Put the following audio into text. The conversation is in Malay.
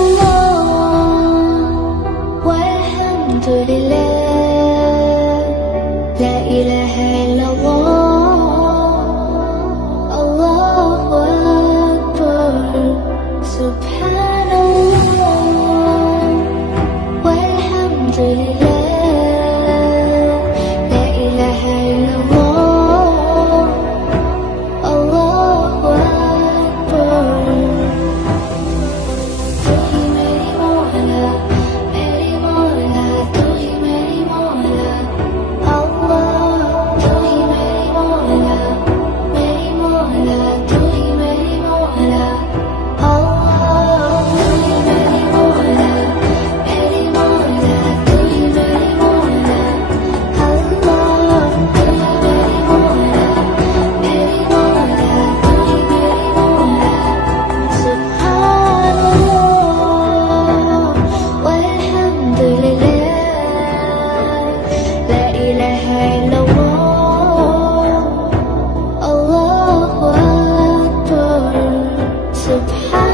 Subhanallah walhamdulillah la ilaha illallah Allahu akbar Subhanallah walhamdulillah la ilaha illallah Allahu akbar तू ही मेरी मौला तू ही मेरी मौला अल्लाह तू ही मेरी मौला तू ही मेरी मौला अल्लाह तू ही मेरी मौला तू ही मेरी मौला अल्लाह तू ही मेरी मौला तू ही मेरी मौला Subhanallah walhamdulillah la ilaha illallah Allahu akbar Subhanallah